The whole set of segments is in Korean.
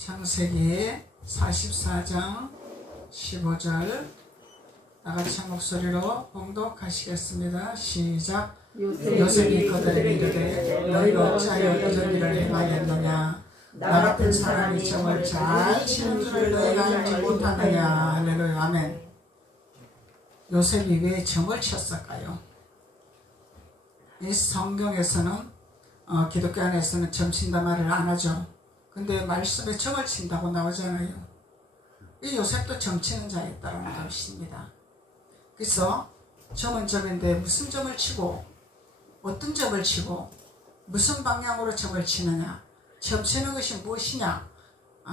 창세기 44장 15절 다같이 한 목소리로 봉독하시겠습니다. 시작. 요셉이 그들에게 이르되 너희가 어찌하여 이런 일을 행하였느냐. 나 같은 사람이 점을 잘 치는 줄을 너희가 알지 못하느냐. 할렐루야. 아멘. 요셉이 왜 점을 쳤을까요? 이 성경에서는 기독교 안에서는 점 친다 말을 안 하죠. 근데 말씀에 점을 친다고 나오잖아요. 이 요셉도 점 치는 자였다는 것입니다. 그래서 점은 점인데 무슨 점을 치고 어떤 점을 치고 무슨 방향으로 점을 치느냐, 점 치는 것이 무엇이냐,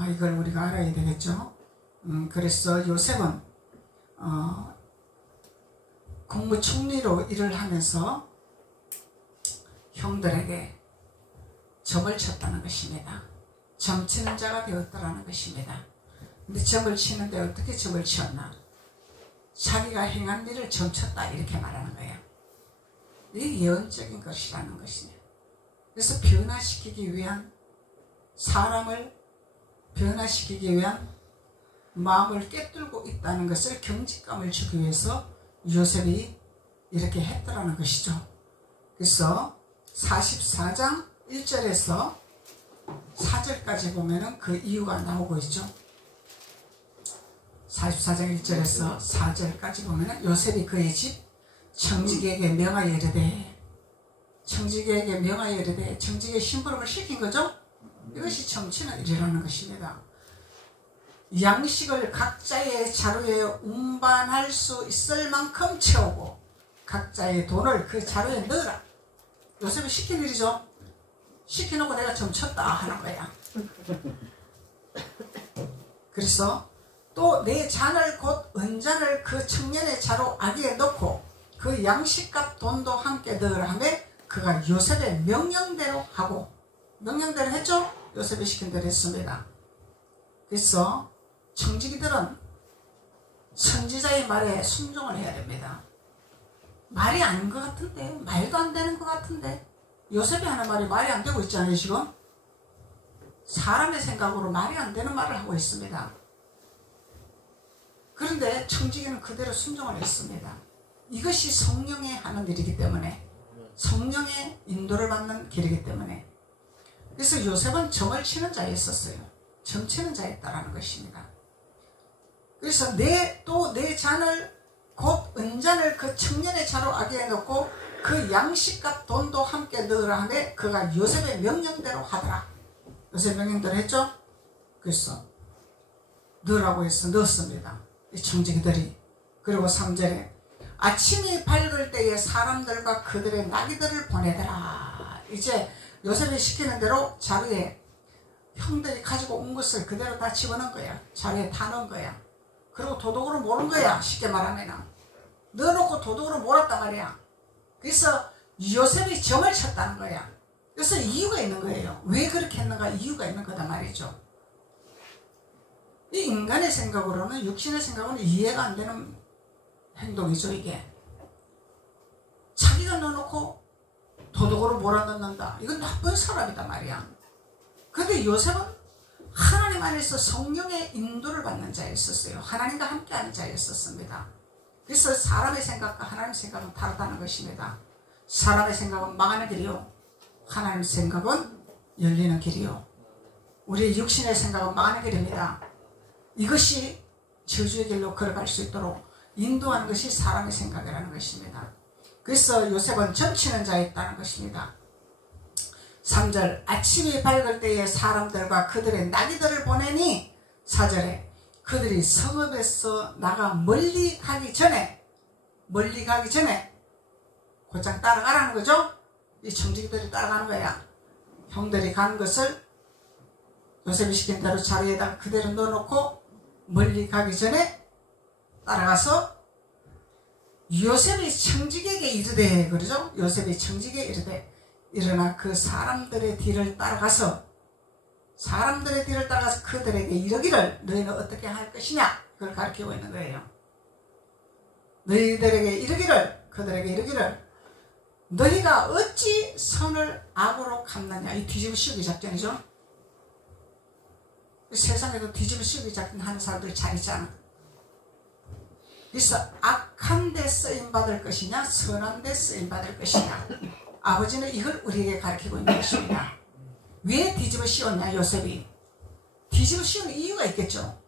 이걸 우리가 알아야 되겠죠. 그래서 요셉은 국무총리로 일을 하면서 형들에게 점을 쳤다는 것입니다. 점 치는 자가 되었다는 것입니다. 근데 점을 치는데 어떻게 점을 치었나? 자기가 행한 일을 점 쳤다 이렇게 말하는 거예요. 이게 예언적인 것이라는 것이에요. 그래서 변화시키기 위한, 사람을 변화시키기 위한 마음을 꿰뚫고 있다는 것을 경직감을 주기 위해서 요셉이 이렇게 했더라는 것이죠. 그래서 44장 1절에서 4절까지 보면은 그 이유가 나오고 있죠. 44장 1절에서 4절까지 보면은 요셉이 그의 집 청지기에게 명하여 이르되, 청지기에게 명하여 이르되, 청지기의 심부름을 시킨 거죠. 이것이 점치는 일이라는 것입니다. 양식을 각자의 자루에 운반할 수 있을 만큼 채우고 각자의 돈을 그 자루에 넣어라. 요셉이 시킨 일이죠. 시켜놓고 내가 점 쳤다 하는 거야. 그래서 또 내 잔을 곧 은잔을 그 청년의 자루 아기에 넣고 그 양식값 돈도 함께 넣으라 하며 그가 요셉의 명령대로 하고, 명령대로 했죠. 요셉이 시킨 대로 했습니다. 그래서 청지기들은 선지자의 말에 순종을 해야 됩니다. 말이 아닌 것 같은데, 말도 안 되는 것 같은데, 요셉이 하는 말이 말이 안 되고 있잖아요. 지금 사람의 생각으로 말이 안 되는 말을 하고 있습니다. 그런데 청지기는 그대로 순종을 했습니다. 이것이 성령의 하는 일이기 때문에, 성령의 인도를 받는 길이기 때문에. 그래서 요셉은 점을 치는 자였었어요. 점 치는 자였다라는 것입니다. 그래서 내 잔을 곧 은잔을 그 청년의 자루 아기에 넣고 그 양식값 돈도 함께 넣으라 하며 그가 요셉의 명령대로 하더라. 요셉 명령대로 했죠. 그래서 넣으라고 해서 넣었습니다. 이 청지기들이. 그리고 3절에 아침이 밝을 때에 사람들과 그들의 나귀들을 보내더라. 이제 요셉이 시키는 대로 자루에 형들이 가지고 온 것을 그대로 다 집어넣은 거야. 자루에 다 넣은 거야. 그리고 도둑으로 모른 거야. 쉽게 말하면 넣어놓고 도둑으로 몰았단 말이야. 그래서 요셉이 점을 쳤다는 거야. 그래서 이유가 있는 거예요. 왜 그렇게 했는가? 이유가 있는 거다 말이죠. 이 인간의 생각으로는, 육신의 생각으로는 이해가 안 되는 행동이죠. 이게 자기가 넣어놓고 도둑으로 몰아넣는다. 이건 나쁜 사람이다 말이야. 그런데 요셉은 하나님 안에서 성령의 인도를 받는 자였었어요. 하나님과 함께하는 자였었습니다. 그래서 사람의 생각과 하나님의 생각은 다르다는 것입니다. 사람의 생각은 망하는 길이요, 하나님의 생각은 열리는 길이요. 우리 육신의 생각은 망하는 길입니다. 이것이 저주의 길로 걸어갈 수 있도록 인도하는 것이 사람의 생각이라는 것입니다. 그래서 요셉은 점치는 자였다는 것입니다. 3절 아침이 밝을 때에 사람들과 그들의 나귀들을 보내니, 4절에 그들이 성읍에서 나가 멀리 가기 전에 곧장 따라가라는 거죠. 이 청지기들이 따라가는 거야. 형들이 가는 것을 요셉이 시킨 대로 자리에다 그대로 넣어놓고 멀리 가기 전에 따라가서 요셉이 청지기에게 이르되, 그러죠. 요셉이 청지기에게 이르되 일어나 그 사람들의 뒤를 따라가서 그들에게 이르기를 너희는 어떻게 할 것이냐, 그걸 가르치고 있는 거예요. 너희들에게 이르기를, 그들에게 이르기를 너희가 어찌 선을 악으로 갚느냐. 이 뒤집어 씌우기 작전이죠. 세상에도 뒤집어 씌우기 작전 하는 사람들 잘 있잖아. 그래서 악한 데 쓰임받을 것이냐 선한 데 쓰임받을 것이냐, 아버지는 이걸 우리에게 가르치고 있는 것입니다. 왜 뒤집어 씌웠냐? 요셉이 뒤집어 씌우는 이유가 있겠죠.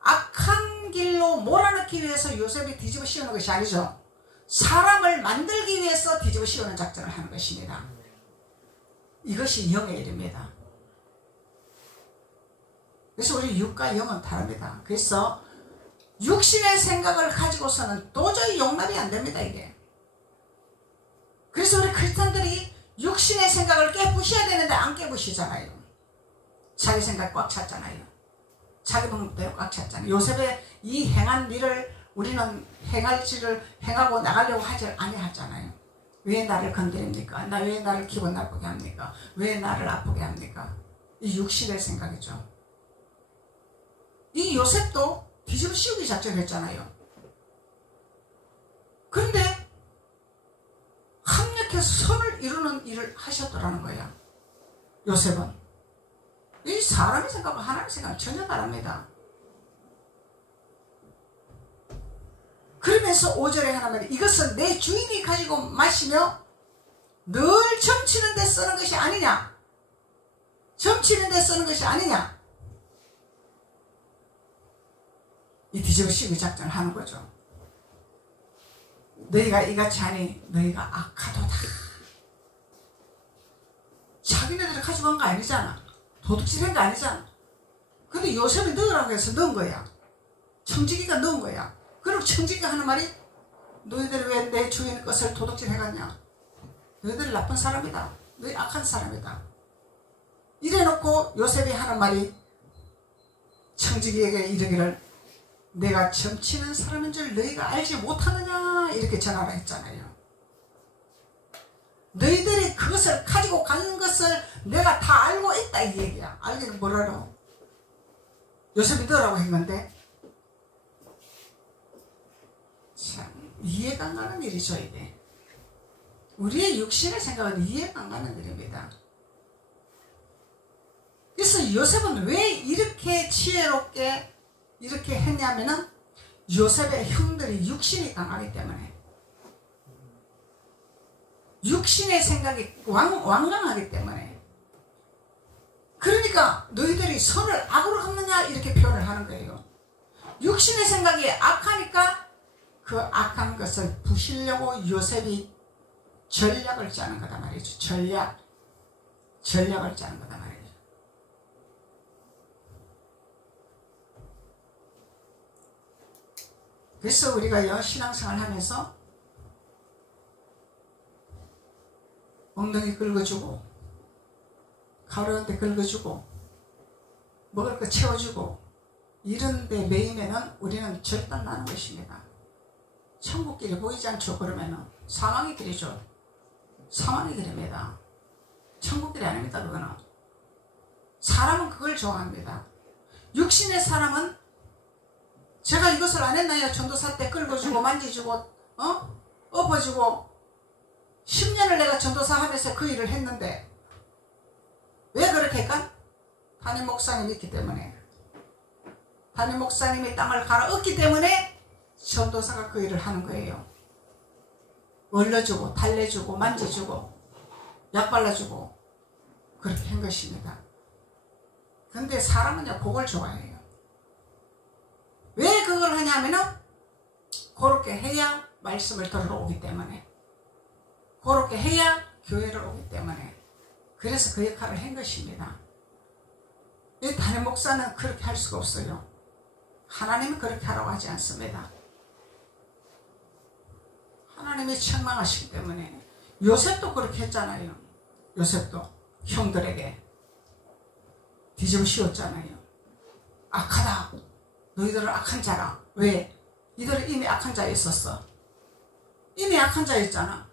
악한 길로 몰아넣기 위해서 요셉이 뒤집어 씌우는 것이 아니죠. 사람을 만들기 위해서 뒤집어 씌우는 작전을 하는 것입니다. 이것이 영의 일입니다. 그래서 우리 육과 영은 다릅니다. 그래서 육신의 생각을 가지고서는 도저히 용납이 안 됩니다, 이게. 그래서 우리 크리스찬들이 육신의 생각을 깨부셔야 되는데 안 깨부시잖아요. 자기 생각 꽉 찼잖아요. 자기 방법대로 꽉 찼잖아요. 요셉의 이 행한 일을 우리는 행할지를 행하고 나가려고 하지 아니하잖아요. 왜 나를 건드립니까? 왜 나를 기분 나쁘게 합니까? 왜 나를 아프게 합니까? 이 육신의 생각이죠. 이 요셉도 뒤집어 씌우기 작전을 했잖아요. 그런데 합력해서 선을 이루는 일을 하셨더라는 거야. 요셉은. 이 사람의 생각과 하나님의 생각은 전혀 다릅니다. 그러면서 5절에 하나님, 이것은 내 주인이 가지고 마시며 늘 점치는 데 쓰는 것이 아니냐. 점치는 데 쓰는 것이 아니냐. 이 뒤집어 씌우기 작전을 하는 거죠. 너희가 이같이 하니 너희가 악하도다. 자기네들이 가져간 거 아니잖아. 도둑질한 거 아니잖아. 근데 요셉이 넣으라고 해서 넣은 거야. 청지기가 넣은 거야. 그럼 청지기가 하는 말이, 너희들이 왜 내 주인 것을 도둑질 해갔냐. 너희들이 나쁜 사람이다. 너희 악한 사람이다. 이래놓고 요셉이 하는 말이 청지기에게 이르기를, 내가 점치는 사람인 줄 너희가 알지 못하느냐, 이렇게 전하라 했잖아요. 너희들이 그것을 가지고 가는 것을 내가 다 알고 있다, 이 얘기야. 알기는 뭐라로. 요셉이 넣으라고 했는데 참 이해가 안 가는 일이죠, 이게. 우리의 육신의 생각은 이해가 안 가는 일입니다. 그래서 요셉은 왜 이렇게 지혜롭게 이렇게 했냐면은 요셉의 형들이 육신이 강하기 때문에, 육신의 생각이 완강하기 때문에. 그러니까 너희들이 선을 악으로 갚느냐, 이렇게 표현을 하는 거예요. 육신의 생각이 악하니까 그 악한 것을 부시려고 요셉이 전략을 짜는 거다 말이죠. 전략을 짜는 거다 말이죠. 그래서 우리가 신앙생활 하면서 엉덩이 긁어주고, 가로한테 긁어주고, 먹을 거 채워주고, 이런 데 매이면은 우리는 절단나는 것입니다. 천국길이 보이지 않죠? 그러면은 사망의 길이죠. 사망의 길입니다. 천국길이 아닙니다. 그거는. 사람은 그걸 좋아합니다. 육신의 사람은 제가 이것을 안 했나요? 전도사 때 끌어주고 만지주고 엎어주고 10년을 내가 전도사 하면서 그 일을 했는데 왜 그렇게 할까? 담임 목사님이 있기 때문에. 담임 목사님이 땅을 갈아엎기 때문에 전도사가 그 일을 하는 거예요. 얼려주고 달래주고 만져주고 약 발라주고 그렇게 한 것입니다. 근데 사람은요 그걸 좋아해요. 왜 그걸 하냐면은 그렇게 해야 말씀을 들으러 오기 때문에, 그렇게 해야 교회를 오기 때문에. 그래서 그 역할을 한 것입니다. 이 담임 목사는 그렇게 할 수가 없어요. 하나님이 그렇게 하라고 하지 않습니다. 하나님이 책망하시기 때문에. 요셉도 그렇게 했잖아요. 요셉도 형들에게 뒤집어 씌웠잖아요. 악하다. 너희들은 악한 자라. 왜? 이들은 이미 악한 자였었어. 이미 악한 자였잖아.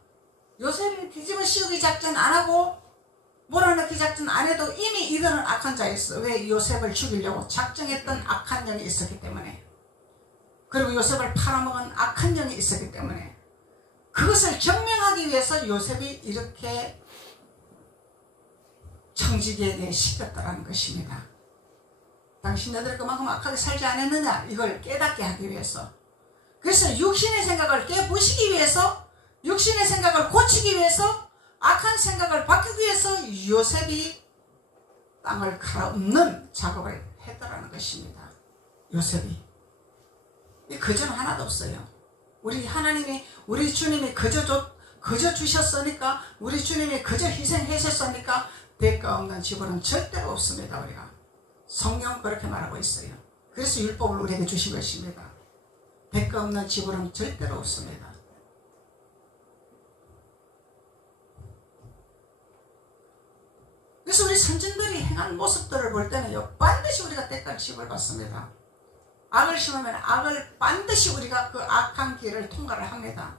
요셉이 뒤집어 씌우기 작전 안 하고 몰아넣기 작전 안 해도 이미 이들은 악한 자였어. 왜? 요셉을 죽이려고 작정했던 악한 영이 있었기 때문에. 그리고 요셉을 팔아먹은 악한 영이 있었기 때문에. 그것을 증명하기 위해서 요셉이 이렇게 청지기에게 시켰다라는 것입니다. 당신네들이 그만큼 악하게 살지 않았느냐, 이걸 깨닫게 하기 위해서. 그래서 육신의 생각을 깨부시기 위해서, 육신의 생각을 고치기 위해서, 악한 생각을 바꾸기 위해서 요셉이 땅을 갈아엎는 작업을 했더라는 것입니다. 요셉이. 그전 하나도 없어요. 우리 하나님이, 우리 주님이 그저 주셨으니까, 우리 주님이 그저 희생하셨으니까 대가 없는 지불은 절대로 없습니다. 우리가 성경은 그렇게 말하고 있어요. 그래서 율법을 우리에게 주신 것입니다. 대가 없는 지불은 절대로 없습니다. 그래서 우리 선진들이 행한 모습들을 볼 때는요, 반드시 우리가 대가를 지불받습니다. 악을 심으면 악을 반드시 우리가 그 악한 길을 통과를 합니다.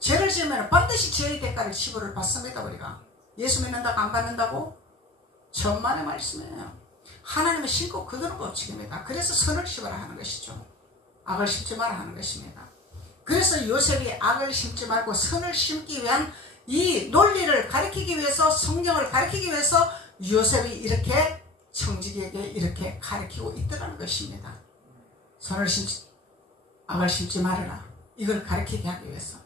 죄를 지으면 반드시 죄의 대가를 지불을 받습니다. 우리가 예수 믿는다고 안 받는다고? 천만의 말씀이에요. 하나님은 신고 그대로 법칙입니다. 그래서 선을 심으라 하는 것이죠. 악을 심지 마라 하는 것입니다. 그래서 요셉이 악을 심지 말고 선을 심기 위한 이 논리를 가르치기 위해서, 성경을 가르치기 위해서 요셉이 이렇게 청지기에게 이렇게 가르치고 있더라는 것입니다. 선을 심지, 악을 심지 말아라. 이걸 가르치게 하기 위해서.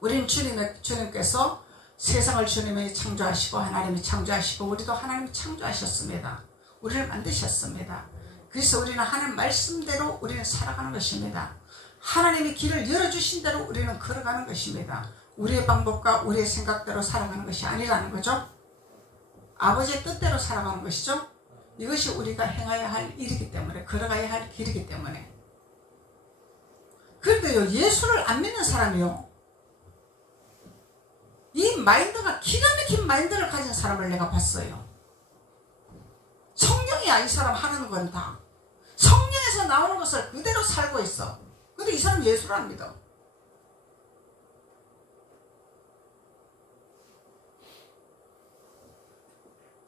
우리는 주님께서 세상을 주님이 창조하시고 하나님이 창조하시고 우리도 하나님이 창조하셨습니다. 우리를 만드셨습니다. 그래서 우리는 하나님 말씀대로 우리는 살아가는 것입니다. 하나님이 길을 열어주신 대로 우리는 걸어가는 것입니다. 우리의 방법과 우리의 생각대로 살아가는 것이 아니라는 거죠. 아버지의 뜻대로 살아가는 것이죠. 이것이 우리가 행해야 할 일이기 때문에, 걸어가야 할 길이기 때문에. 그런데요, 예수를 안 믿는 사람이요, 이 마인드가 기가 막힌 마인드를 가진 사람을 내가 봤어요. 성령이야, 이 사람 하는 건 다. 성령에서 나오는 것을 그대로 살고 있어. 근데 이 사람 예수를 안 믿어.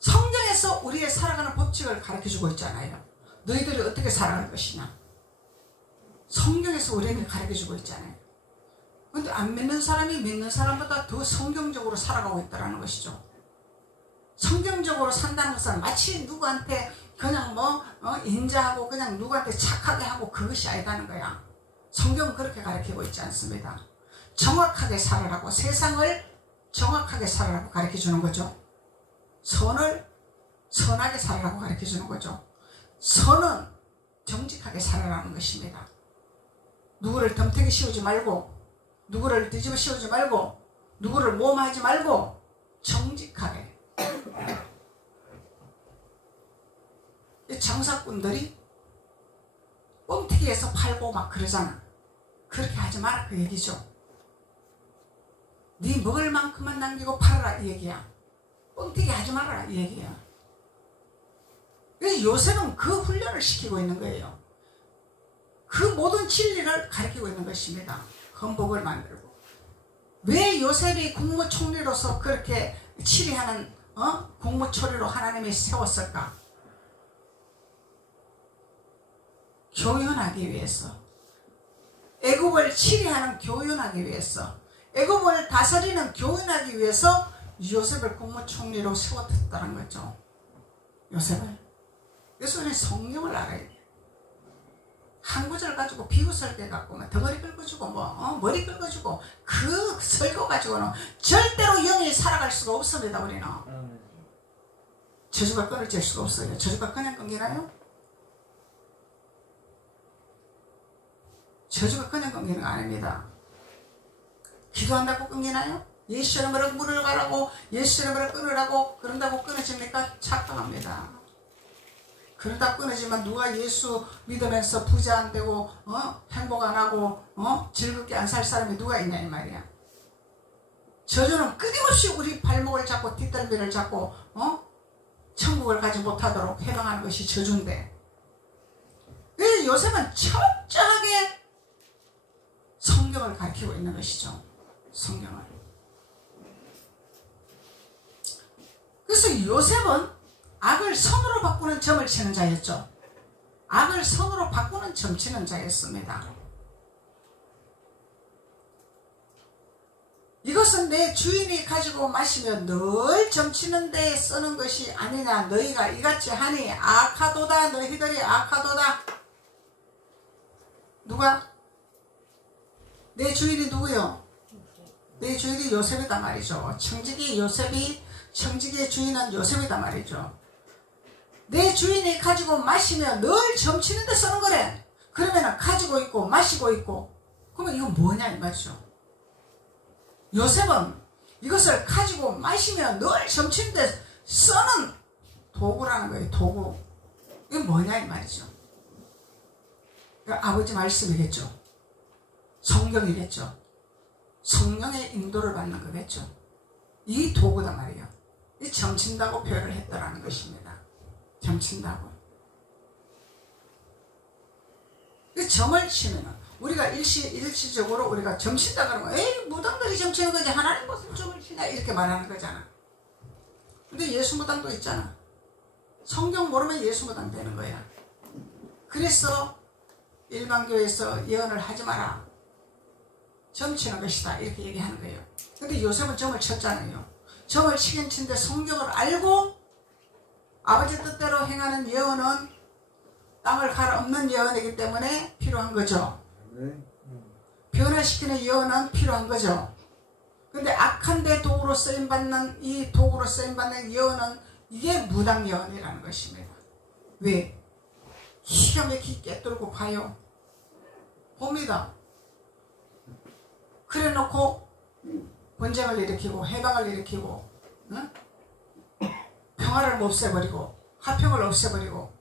성경에서 우리의 살아가는 법칙을 가르쳐주고 있잖아요. 너희들이 어떻게 살아갈 것이냐. 성경에서 우리에게 가르쳐주고 있잖아요. 근데 안 믿는 사람이 믿는 사람보다 더 성경적으로 살아가고 있다는 것이죠. 성경적으로 산다는 것은 마치 누구한테 그냥 인자하고 그냥 누구한테 착하게 하고 그것이 아니다는 거야. 성경은 그렇게 가르치고 있지 않습니다. 정확하게 살아라고, 세상을 정확하게 살아라고 가르쳐주는 거죠. 선을 선하게 살아라고 가르쳐주는 거죠. 선은 정직하게 살아라는 것입니다. 누구를 덤태기 씌우지 말고, 누구를 뒤집어 씌우지 말고, 누구를 모험하지 말고 정직하게. 이 장사꾼들이 뻥튀기해서 팔고 막 그러잖아. 그렇게 하지 마라 그 얘기죠. 네 먹을 만큼만 남기고 팔아라 이 얘기야. 뻥튀기 하지 말아라 이 얘기야. 그래서 요셉은 그 훈련을 시키고 있는 거예요. 그 모든 진리를 가르치고 있는 것입니다. 헌복을 만들고. 왜 요셉이 국무총리로서 그렇게 치리하는 국무총리로 하나님이 세웠을까? 교훈하기 위해서, 애굽을 치리하는 교훈하기 위해서, 애굽을 다스리는 교훈하기 위해서 요셉을 국무총리로 세웠다는 거죠. 요셉을. 그래서 우리는 성경을 알아야 돼. 한 구절 가지고 비구설계 갖고 덩어리 긁어주고 머리 긁어주고 그 설교 가지고는 절대로 영이 살아갈 수가 없습니다. 우리는 저주가 끊어질 수가 없어요. 저주가 그냥 끊기나요? 저주가 그냥 끊기는 거 아닙니다. 기도한다고 끊기나요? 예수 이름으로 물을 가라고, 예수 이름으로 끊으라고 그런다고 끊어집니까? 착각합니다. 그러다 끊어지면 누가 예수 믿으면서 부자 안 되고 행복 안 하고 즐겁게 안 살 사람이 누가 있냐 이 말이야. 저주는 끊임없이 우리 발목을 잡고 뒷덜미를 잡고 천국을 가지 못하도록 해방하는 것이 저주인데, 그래서 요셉은 철저하게 성경을 가르치고 있는 것이죠. 성경을. 그래서 요셉은 악을 선으로 바꾸는 점을 치는 자였죠. 악을 선으로 바꾸는 점 치는 자였습니다. 이것은 내 주인이 가지고 마시며 늘 점치는 데 쓰는 것이 아니냐. 너희가 이같이 하니 악하도다. 너희들이 악하도다. 누가? 내 주인이 누구요? 내 주인이 요셉이다 말이죠. 청지기의 주인은 요셉이다 말이죠. 내 주인이 가지고 마시며 늘 점치는 데 쓰는 거래. 그러면 가지고 있고 마시고 있고, 그러면 이건 뭐냐 이 말이죠. 요셉은 이것을 가지고 마시며 늘 점치는 데 쓰는 도구라는 거예요. 도구. 이건 뭐냐 이 말이죠. 그러니까 아버지 말씀이겠죠. 성경이겠죠. 성령의 인도를 받는 거겠죠. 이 도구다 말이에요. 이 점친다고 표현을 했다라는 것입니다. 점친다고. 이 점을 치면은 우리가 일시적으로 우리가 점친다 그러면 에이 무당들이 점치는 거지 하나님 무슨 점을 치냐 이렇게 말하는 거잖아. 근데 예수 무당도 있잖아. 성경 모르면 예수 무당 되는 거야. 그래서 일반교회에서 예언을 하지 마라. 점치는 것이다 이렇게 얘기하는 거예요. 근데 요셉은 점을 쳤잖아요. 점을 치긴 친데 성경을 알고 아버지 뜻대로 행하는 예언은 땅을 갈아엎는 예언이기 때문에 필요한 거죠. 변화시키는 예언은 필요한 거죠. 근데 악한데 도구로 쓰임받는 이 도구로 쓰임받는 예언은 이게 무당 예언이라는 것입니다. 왜? 기가 막히게 깨뚫고 봐요. 봅니다. 그래 놓고 분쟁을 일으키고 해방을 일으키고 응? 평화를 없애버리고 화평을 없애버리고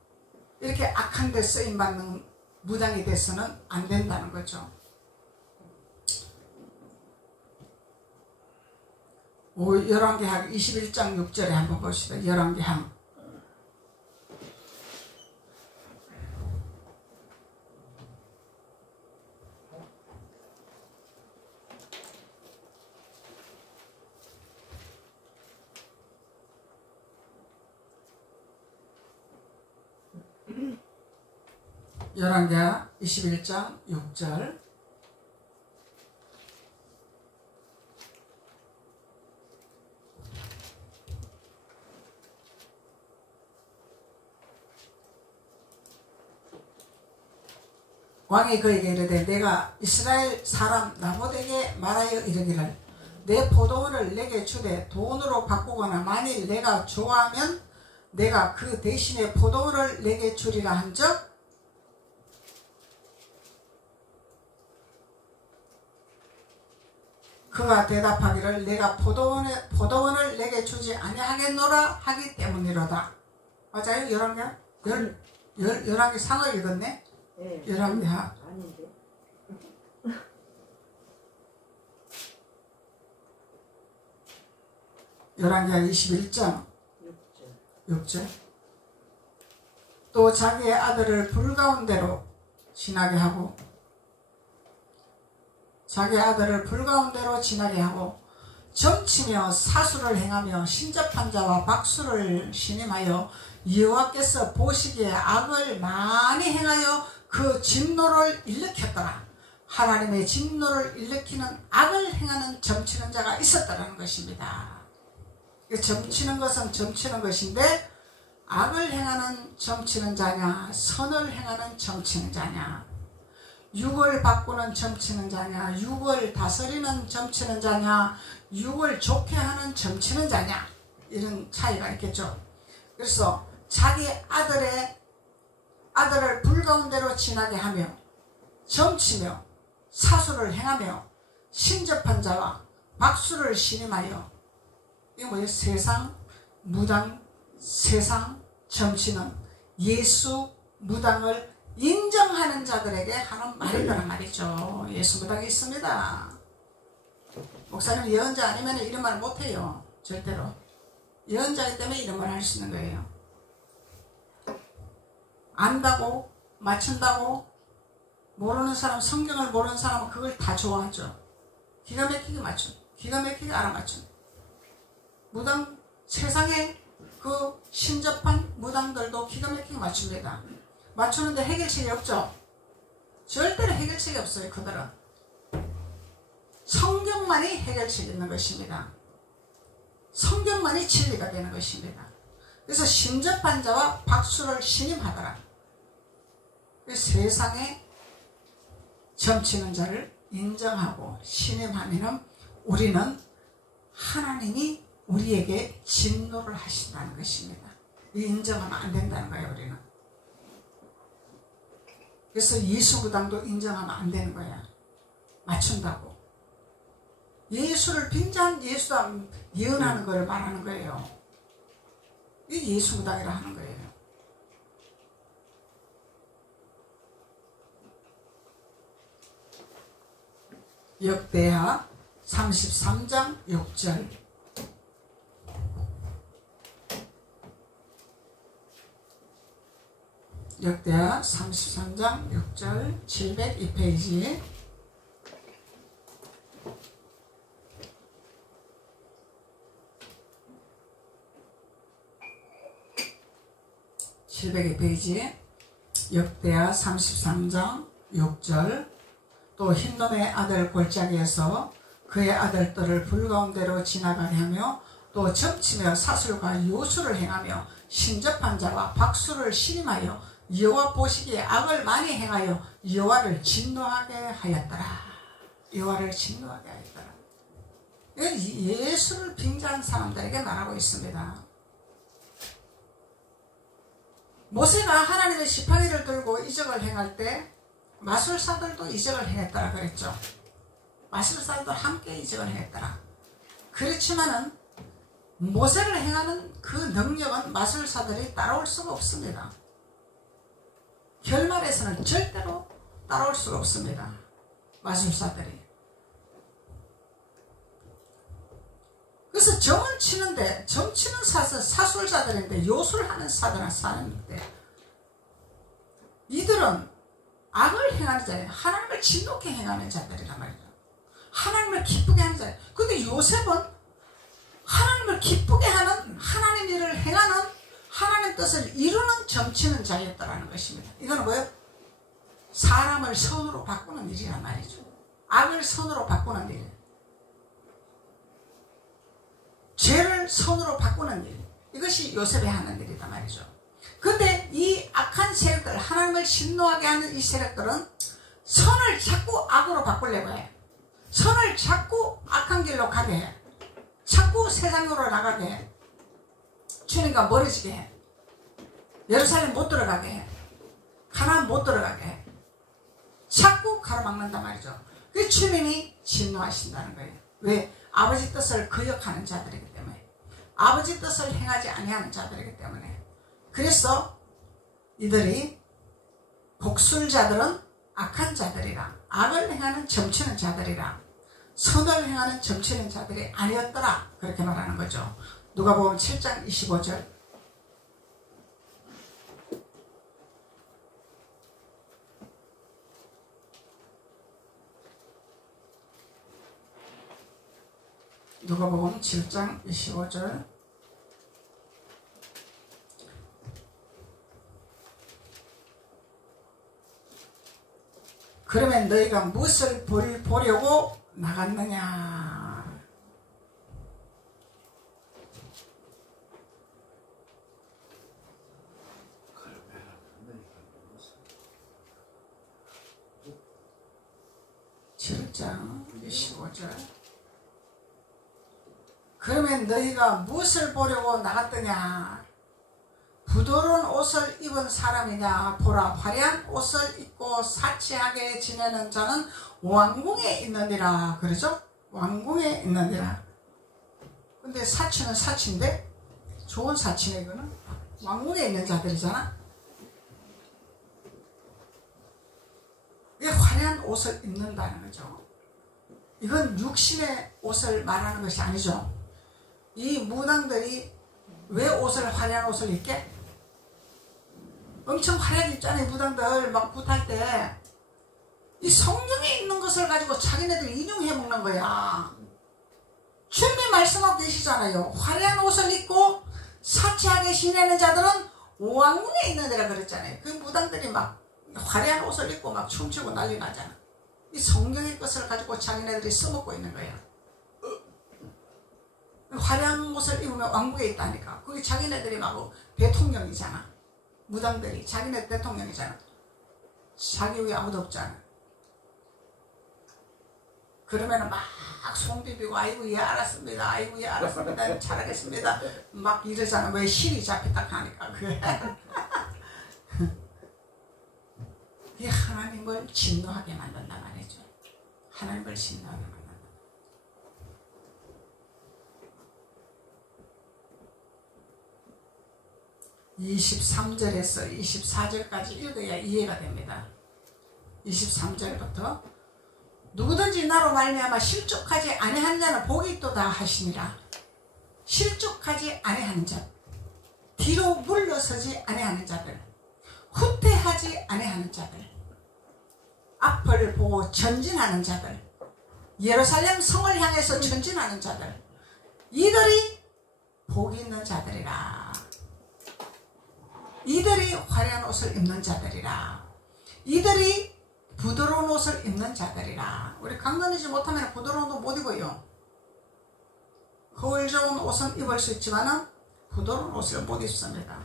이렇게 악한 데 쓰임받는 무당이 돼서는 안 된다는 거죠. 열왕기하 21장 6절에 한번 보시다. 열왕기하 열왕기하 21장 6절. 왕이 그에게 이르되 내가 이스라엘 사람 나봇에게 말하여 이르기를 내 포도원을 내게 주되 돈으로 바꾸거나 만일 내가 좋아하면 내가 그 대신에 포도원을 내게 주리라 한즉 그가 대답하기를 내가 포도원을 내게 주지 아니하겠노라 하기 때문이로다. 맞아요? 열왕기 상을 읽었네? 네. 열왕기하. 아닌데. 열왕기하 21장 6절. 또 자기의 아들을 불 가운데로 지나게 하고 점치며 사수를 행하며 신접한 자와 박수를 신임하여 여호와께서 보시기에 악을 많이 행하여 그 진노를 일으켰더라. 하나님의 진노를 일으키는 악을 행하는 점치는 자가 있었다는 것입니다. 점치는 것은 점치는 것인데 악을 행하는 점치는 자냐, 선을 행하는 점치는 자냐, 육을 바꾸는 점치는 자냐, 육을 다스리는 점치는 자냐, 육을 좋게 하는 점치는 자냐, 이런 차이가 있겠죠. 그래서 자기 아들을 불 가운데로 지나게 하며 점치며 사수를 행하며 신접한 자와 박수를 신임하여, 이게 뭐예요? 세상 무당, 세상 점치는 예수 무당을 인정하는 자들에게 하는 말이라는 말이죠. 예수 무당이 있습니다. 목사님 예언자 아니면 이런 말 못해요. 절대로. 예언자이기 때문에 이런 말 할 수 있는 거예요. 안다고 맞춘다고 모르는 사람, 성경을 모르는 사람은 그걸 다 좋아하죠. 기가 막히게 맞춘, 기가 막히게 알아맞춘 무당, 세상에 그 신접한 무당들도 기가 막히게 맞춥니다. 맞추는데 해결책이 없죠. 절대로 해결책이 없어요. 그들은 성경만이 해결책 있는 것입니다. 성경만이 진리가 되는 것입니다. 그래서 심접한 자와 박수를 신임하더라. 세상에 점치는 자를 인정하고 신임하면 우리는 하나님이 우리에게 진노를 하신다는 것입니다. 인정하면 안 된다는 거예요. 우리는. 그래서 예수무당도 인정하면 안 되는 거야. 맞춘다고. 예수를 빙자한 예수도 예언하는 걸 말하는 거예요. 이게 예수무당이라 하는 거예요. 역대하 33장 6절. 역대하 33장 6절 702페이지. 역대하 33장 6절. 또 흰놈의 아들 골짜기에서 그의 아들들을 불 가운데로 지나가게 하며 또 점치며 사술과 요술을 행하며 신접한 자와 박수를 신임하여 여호와 보시기에 악을 많이 행하여 여호와를 진노하게 하였더라. 여호와를 진노하게 하였더라. 예수를 빙자한 사람들에게 말하고 있습니다. 모세가 하나님의 지팡이를 들고 이적을 행할 때 마술사들도 이적을 행했더라 그랬죠. 마술사들도 함께 이적을 행했더라. 그렇지만은 모세를 행하는 그 능력은 마술사들이 따라올 수가 없습니다. 결말에서는 절대로 따라올 수가 없습니다. 마술사들이. 그래서 점을 치는데, 점 치는 사술사들인데, 요술하는 사람인데, 이들은 악을 행하는 자예요. 하나님을 진노케 행하는 자들이란 말이죠. 하나님을 기쁘게 하는 자예요. 근데 요셉은 하나님을 기쁘게 하는, 하나님 일을 행하는, 하나님 뜻을 이루는 점치는 자였다라는 것입니다. 이거는 뭐예요? 사람을 선으로 바꾸는 일이란 말이죠. 악을 선으로 바꾸는 일. 죄를 선으로 바꾸는 일. 이것이 요셉이 하는 일이란 말이죠. 근데 이 악한 세력들, 하나님을 진노하게 하는 이 세력들은 선을 자꾸 악으로 바꾸려고 해. 선을 자꾸 악한 길로 가게 해. 자꾸 세상으로 나가게 해. 주님과 멀어지게 해. 예루살렘 못 들어가게 해. 가나안 못 들어가게 해. 자꾸 가로막는단 말이죠. 그래서 주님이 진노하신다는 거예요. 왜? 아버지 뜻을 거역하는 자들이기 때문에. 아버지 뜻을 행하지 아니하는 자들이기 때문에. 그래서 이들이 복술자들은 악한 자들이라, 악을 행하는 점치는 자들이라, 선을 행하는 점치는 자들이 아니었더라, 그렇게 말하는 거죠. 누가복음 7장 25절. 누가복음 7장 25절. 그러면 너희가 무엇을 보려고 나갔느냐? (7장 25절) 그러면 너희가 무엇을 보려고 나갔더냐? 부드러운 옷을 입은 사람이냐? 보라, 화려한 옷을 입고 사치하게 지내는 자는 왕궁에 있느니라. 그러죠? 왕궁에 있느니라. 근데 사치는 사치인데, 좋은 사치네. 이거는 왕궁에 있는 자들이잖아. 이게 화려한 옷을 입는다는 거죠. 이건 육신의 옷을 말하는 것이 아니죠. 이 무당들이 왜 화려한 옷을 입게? 엄청 화려하게 입잖아요. 무당들 막 굿할 때 이 성경에 있는 것을 가지고 자기네들 인용해 먹는 거야. 주님이 말씀하고 계시잖아요. 화려한 옷을 입고 사치하게 지내는 자들은 왕궁에 있는 데라 그랬잖아요. 그 무당들이 막 화려한 옷을 입고 막 춤추고 난리 나잖아. 이 성경의 것을 가지고 자기네들이 써먹고 있는 거야. 화려한 옷을 입으면 왕국에 있다니까. 그게 자기네들이 막 대통령이잖아. 무당들이 자기네 대통령이잖아. 자기 위에 아무도 없잖아. 그러면은 막 손 비비고 아이고 예 알았습니다. 아이고 예 알았습니다. 잘하겠습니다. 막 이러잖아. 왜 신이 잡혔다 하니까. 그게 하나님을 진노하게 만든단 말이죠. 하나님을 진노하게 만든다. 23절에서 24절까지 읽어야 이해가 됩니다. 23절부터 누구든지 나로 말미암아 실족하지 아니한 자는 복이 있도다 하시니라. 실족하지 아니하는 자, 뒤로 물러서지 아니하는 자들, 후퇴하지 아니하는 자들, 앞을 보고 전진하는 자들, 예루살렘 성을 향해서 전진하는 자들, 이들이 복이 있는 자들이라. 이들이 화려한 옷을 입는 자들이라. 이들이 부드러운 옷을 입는 자들이라. 우리 강건해지 못하면 부드러운 옷 못 입어요. 허울 좋은 옷은 입을 수 있지만 부드러운 옷을 못 입습니다.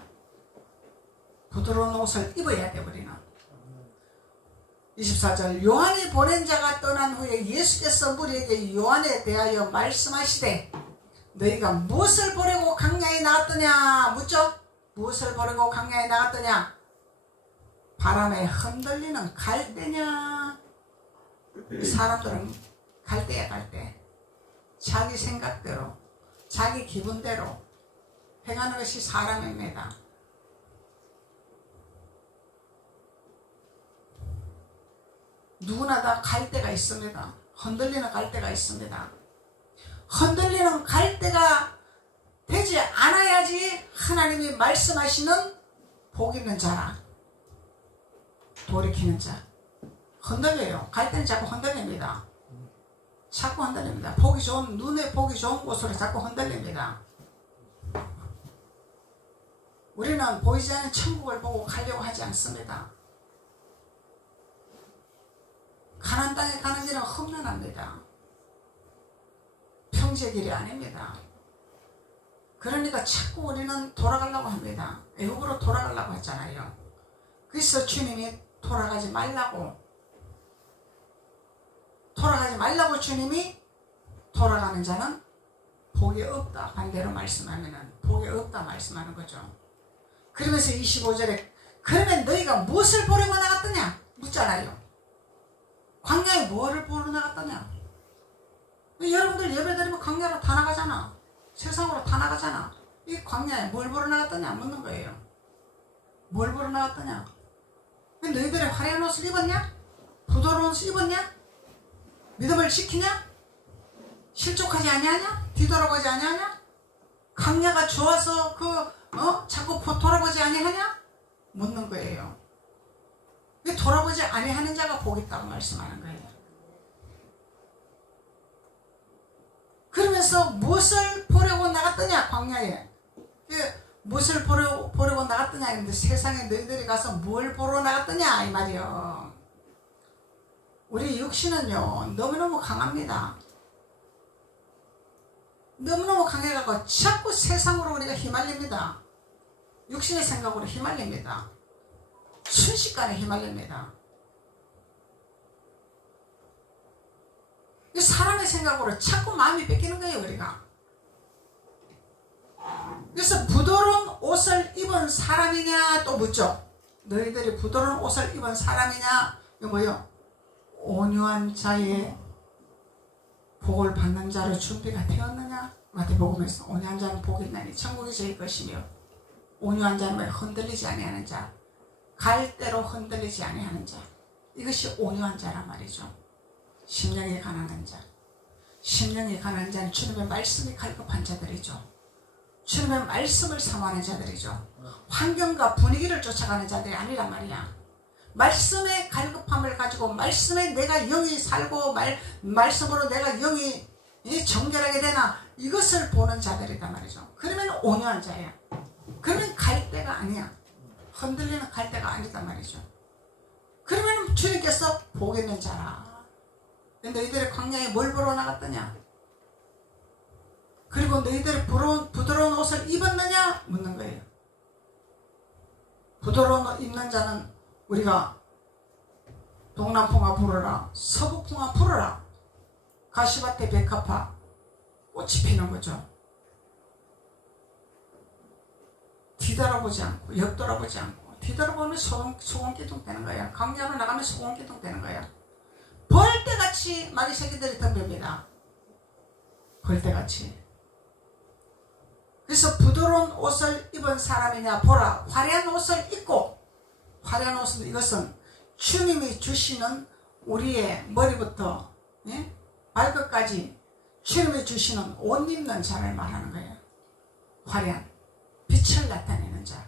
부드러운 옷을 입어야 돼 우리는. 24절 요한이 보낸 자가 떠난 후에 예수께서 무리에게 요한에 대하여 말씀하시되 너희가 무엇을 보려고 광야에 나갔더냐 묻죠. 무엇을 보려고 광야에 나갔더냐? 바람에 흔들리는 갈대냐? 사람들은 갈대야 갈대. 자기 생각대로 자기 기분대로 행하는 것이 사람입니다. 누구나 다 갈대가 있습니다. 흔들리는 갈대가 있습니다. 흔들리는 갈대가 되지 않아야지 하나님이 말씀하시는 복 있는 자라. 돌이키는 자. 흔들려요. 갈대는 자꾸 흔들립니다. 자꾸 흔들립니다. 보기 좋은, 눈에 보기 좋은 곳으로 자꾸 흔들립니다. 우리는 보이지 않는 천국을 보고 가려고 하지 않습니다. 가나안 땅에 가는 길은 험난합니다. 평지의 길이 아닙니다. 그러니까 자꾸 우리는 돌아가려고 합니다. 애국으로 돌아가려고 했잖아요. 그래서 주님이 돌아가지 말라고 주님이 돌아가는 자는 복이 없다. 반대로 말씀하면은 복이 없다 말씀하는 거죠. 그러면서 25절에 그러면 너희가 무엇을 보려고 나갔더냐? 묻잖아요. 광야에 뭐를 보러 나갔더냐? 여러분들 예배드리면 광야로 다 나가잖아. 세상으로 다 나가잖아. 이 광야에 뭘 보러 나갔더냐? 묻는 거예요. 뭘 보러 나갔더냐? 너희들이 화려한 옷을 입었냐? 부드러운 옷을 입었냐? 믿음을 지키냐? 실족하지 아니하냐? 뒤돌아보지 아니하냐? 광야가 좋아서 자꾸 돌아보지 아니하냐? 묻는 거예요. 돌아보지 아니하는 자가 복 있다고 말씀하는 거예요. 그러면서 무엇을 보려고 나갔더냐? 광야에. 무엇을 보려고 나갔더냐 했는데 세상에 너희들이 가서 뭘 보러 나갔더냐 이 말이요. 우리 육신은요 너무너무 강합니다. 너무너무 강해가지고 자꾸 세상으로 우리가 휘말립니다. 육신의 생각으로 휘말립니다. 순식간에 휘말립니다. 사람의 생각으로 자꾸 마음이 뺏기는 거예요 우리가. 그래서 부드러운 옷을 입은 사람이냐 또 묻죠. 너희들이 부드러운 옷을 입은 사람이냐? 이거 뭐요? 온유한 자의 복을 받는 자로 준비가 되었느냐? 마태복음에서 온유한 자는 복이 있나니 천국이 저희 것이며 온유한 자는 왜 흔들리지 아니하는 자, 갈대로 흔들리지 아니하는 자. 이것이 온유한 자란 말이죠. 심령이 가난한 자. 심령이 가난한 자는 주님의 말씀이 갈급한 자들이죠. 주님의 말씀을 사모하는 자들이죠. 환경과 분위기를 쫓아가는 자들이 아니란 말이야. 말씀의 갈급함을 가지고 말씀에 내가 영이 살고 말씀으로 내가 영이 정결하게 되나 이것을 보는 자들이란 말이죠. 그러면 온유한 자야. 그러면 갈대가 아니야. 흔들리는 갈대가 아니단 말이죠. 그러면 주님께서 복 있는 자라. 너희들의 광야에 뭘 보러 나갔더냐? 그리고 너희들이 부드러운 옷을 입었느냐? 묻는 거예요. 부드러운 옷 입는 자는 우리가 동남풍아 불어라, 서북풍아 불어라, 가시밭에 백합화 꽃이 피는 거죠. 뒤돌아보지 않고 옆돌아보지 않고, 뒤돌아보면 소금기둥 되는 거야. 강야로 나가면 소금기둥 되는 거야. 벌떼같이 마귀 새끼들이 덤빕니다. 벌떼같이. 그래서 부드러운 옷을 입은 사람이냐 보라. 화려한 옷을 입고, 화려한 옷은 이것은 주님이 주시는 우리의 머리부터 발끝까지 주님이 주시는 옷 입는 자를 말하는 거예요. 화려한 빛을 나타내는 자,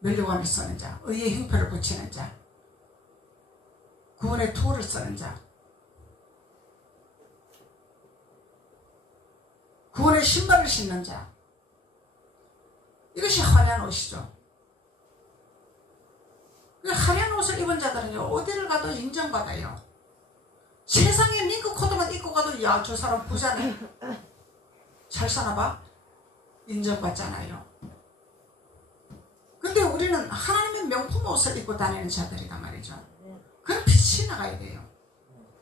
면류관을 쓰는 자, 의의 형표를 붙이는 자, 구원의 투어를 쓰는 자, 구원의 신발을 신는 자. 이것이 화려한 옷이죠. 화려한 옷을 입은 자들은요, 어디를 가도 인정받아요. 세상에 밍크 코트만 입고 가도, 야, 저 사람 부자네, 잘 사나봐? 인정받잖아요. 근데 우리는 하나님의 명품 옷을 입고 다니는 자들이란 말이죠. 그럼 빛이 나가야 돼요.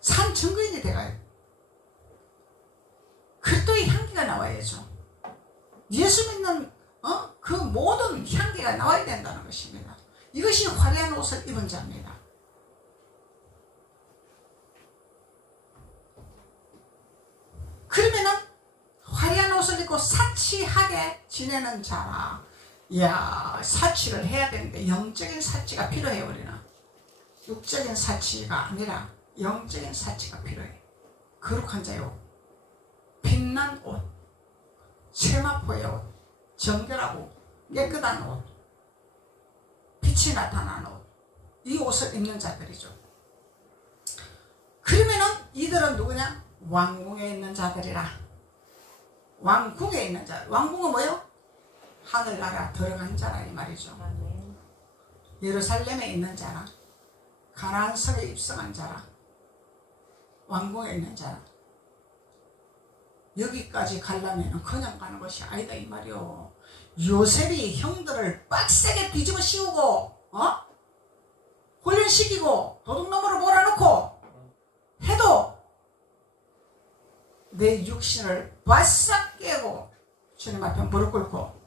산 증거인이 돼가요. 그리스도의 향기가 나와야죠. 예수 믿는 그 모든 향기가 나와야 된다는 것입니다. 이것이 화려한 옷을 입은 자입니다. 그러면은 화려한 옷을 입고 사치하게 지내는 자라. 이야, 사치를 해야 되는데 영적인 사치가 필요해요. 우리는 육적인 사치가 아니라 영적인 사치가 필요해. 거룩한 자의 옷, 빛난 옷, 세마포의 옷, 정결하고 깨끗한 옷, 빛이 나타나는 옷, 이 옷을 입는 자들이죠. 그러면은 이들은 누구냐? 왕궁에 있는 자들이라. 왕궁에 있는 자. 왕궁은 뭐예요? 하늘나라 들어간 자라 이 말이죠. 예루살렘에 있는 자라, 가나안 성에 입성한 자라, 왕궁에 있는 자라. 여기까지 가려면 그냥 가는 것이 아니다 이 말이요. 요셉이 형들을 빡세게 뒤집어 씌우고 훈련시키고 도둑놈으로 몰아넣고 해도 내 육신을 바싹 깨고 주님 앞에 무릎 꿇고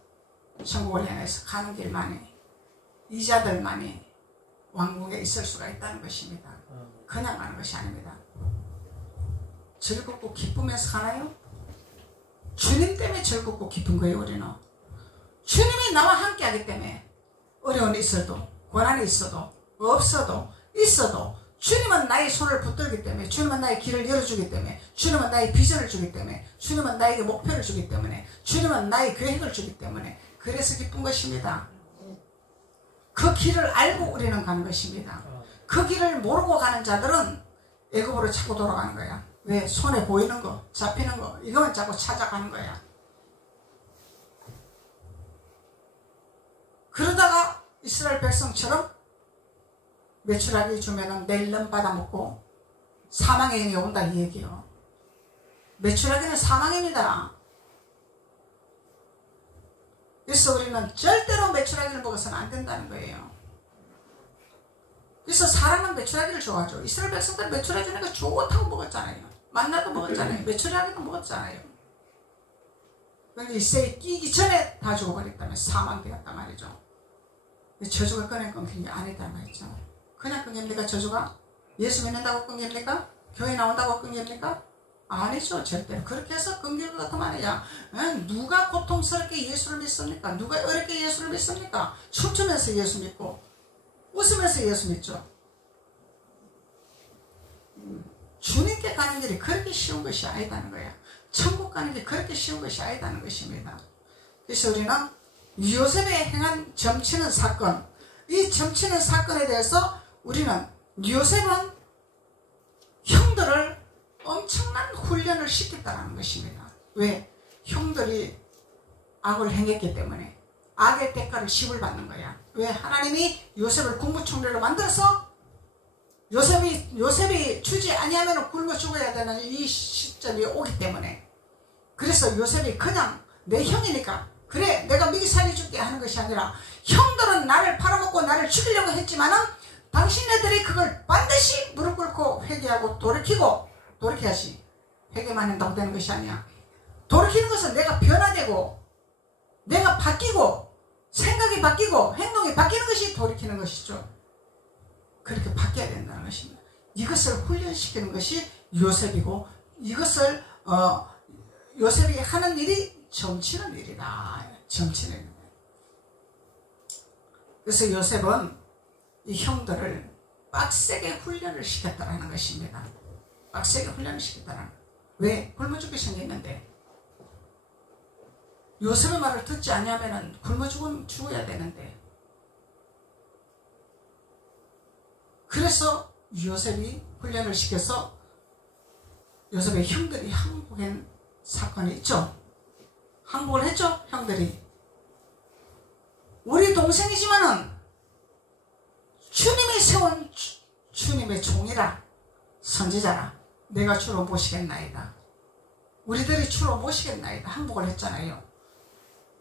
천국을 향해서 가는 길만이, 이 자들만이 왕궁에 있을 수가 있다는 것입니다. 그냥 가는 것이 아닙니다. 즐겁고 기쁘면서 가나요? 주님 때문에 즐겁고 기쁜 거예요. 우리는 주님이 나와 함께 하기 때문에 어려움이 있어도, 고난이 있어도, 없어도, 있어도 주님은 나의 손을 붙들기 때문에, 주님은 나의 길을 열어주기 때문에, 주님은 나의 비전을 주기 때문에, 주님은 나에게 목표를 주기 때문에, 주님은 나의 계획을 주기 때문에, 그래서 기쁜 것입니다. 그 길을 알고 우리는 가는 것입니다. 그 길을 모르고 가는 자들은 애굽으로 자꾸 돌아가는 거야. 왜? 손에 보이는 거, 잡히는 거, 이거만 자꾸 찾아가는 거야. 그러다가 이스라엘 백성처럼 메추라기 주면은 내일 넌 받아먹고 사망의 영이 온다 이 얘기요. 메추라기는 사망입니다. 그래서 우리는 절대로 메추라기를 먹어서는 안 된다는 거예요. 그래서 사람은 메추라기를 좋아하죠. 이스라엘 백성들은 메추라기 주니까 좋다고 먹었잖아요. 만나도 먹었잖아요. 메추라기도 먹었잖아요. 그런데 이새에 끼기 전에 다 죽어버렸다면 사망되었단 말이죠. 저주가 꺼내 끊긴 게 아니다 말이죠. 그냥 끊깁니까? 저주가? 예수 믿는다고 끊깁니까? 교회 나온다고 끊깁니까? 아니죠. 절대로. 그렇게 해서 끊길 것 같으면 아니야. 누가 고통스럽게 예수를 믿습니까? 누가 어렵게 예수를 믿습니까? 춤추면서 예수 믿고 웃으면서 예수 믿죠. 주님께 가는 길이 그렇게 쉬운 것이 아니다는 거야. 천국 가는 길이 그렇게 쉬운 것이 아니다는 것입니다. 그래서 우리는 요셉의 행한 점치는 사건, 이 점치는 사건에 대해서 우리는 요셉은 형들을 엄청난 훈련을 시켰다는 것입니다. 왜? 형들이 악을 행했기 때문에 악의 대가를 씹을 받는 거야. 왜? 하나님이 요셉을 국무총리로 만들어서 요셉이 주지 아니하면 굶어 죽어야 되는 이 시점이 오기 때문에, 그래서 요셉이 그냥 내 형이니까 그래 내가 미리 살려줄게 하는 것이 아니라, 형들은 나를 팔아먹고 나를 죽이려고 했지만은 당신네들이 그걸 반드시 무릎 꿇고 회개하고 돌이켜야지. 회개만 한다고 되는 것이 아니야. 돌이키는 것은 내가 변화되고 내가 바뀌고 생각이 바뀌고 행동이 바뀌는 것이 돌이키는 것이죠. 그렇게 바뀌어야 된다는 것입니다. 이것을 훈련시키는 것이 요셉이고, 이것을 요셉이 하는 일이 점치는 일이다. 점치는 일. 그래서 요셉은 이 형들을 빡세게 훈련을 시켰다는 것입니다. 빡세게 훈련을 시켰다는. 왜? 굶어 죽게 생겼는데 요셉의 말을 듣지 않으면 굶어 죽어야 되는데, 그래서 요셉이 훈련을 시켜서 요셉의 형들이 항복한 사건이 있죠. 항복을 했죠. 형들이. 우리 동생이지만은 주님이 세운 주님의 종이라, 선지자라, 내가 주로 모시겠나이다. 우리들이 주로 모시겠나이다. 항복을 했잖아요.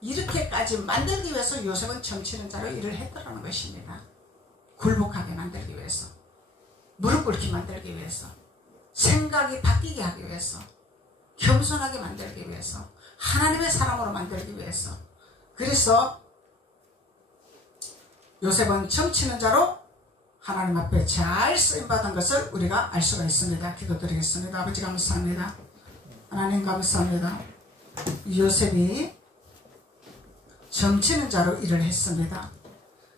이렇게까지 만들기 위해서 요셉은 점치는 자로 일을 했더라는 것입니다. 굴복하게 만들기 위해서, 무릎 꿇게 만들기 위해서, 생각이 바뀌게 하기 위해서, 겸손하게 만들기 위해서, 하나님의 사람으로 만들기 위해서. 그래서 요셉은 점치는 자로 하나님 앞에 잘 쓰임받은 것을 우리가 알 수가 있습니다. 기도드리겠습니다. 아버지 감사합니다. 하나님 감사합니다. 요셉이 점치는 자로 일을 했습니다.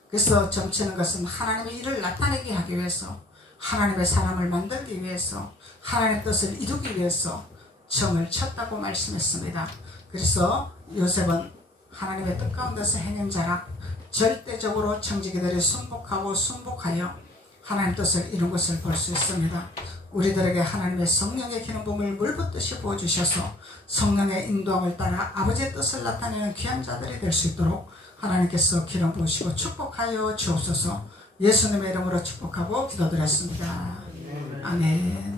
그래서 점치는 것은 하나님의 일을 나타내게 하기 위해서, 하나님의 사람을 만들기 위해서, 하나님의 뜻을 이루기 위해서 점을 쳤다고 말씀했습니다. 그래서 요셉은 하나님의 뜻 가운데서 행한 자라, 절대적으로 청지기들이 순복하여 하나님 뜻을 이룬 것을 볼 수 있습니다. 우리들에게 하나님의 성령의 기름 부음을 물붓듯이 부어주셔서 성령의 인도함을 따라 아버지의 뜻을 나타내는 귀한 자들이 될 수 있도록 하나님께서 기름 부으시고 축복하여 주옵소서. 예수님의 이름으로 축복하고 기도드렸습니다. 아멘.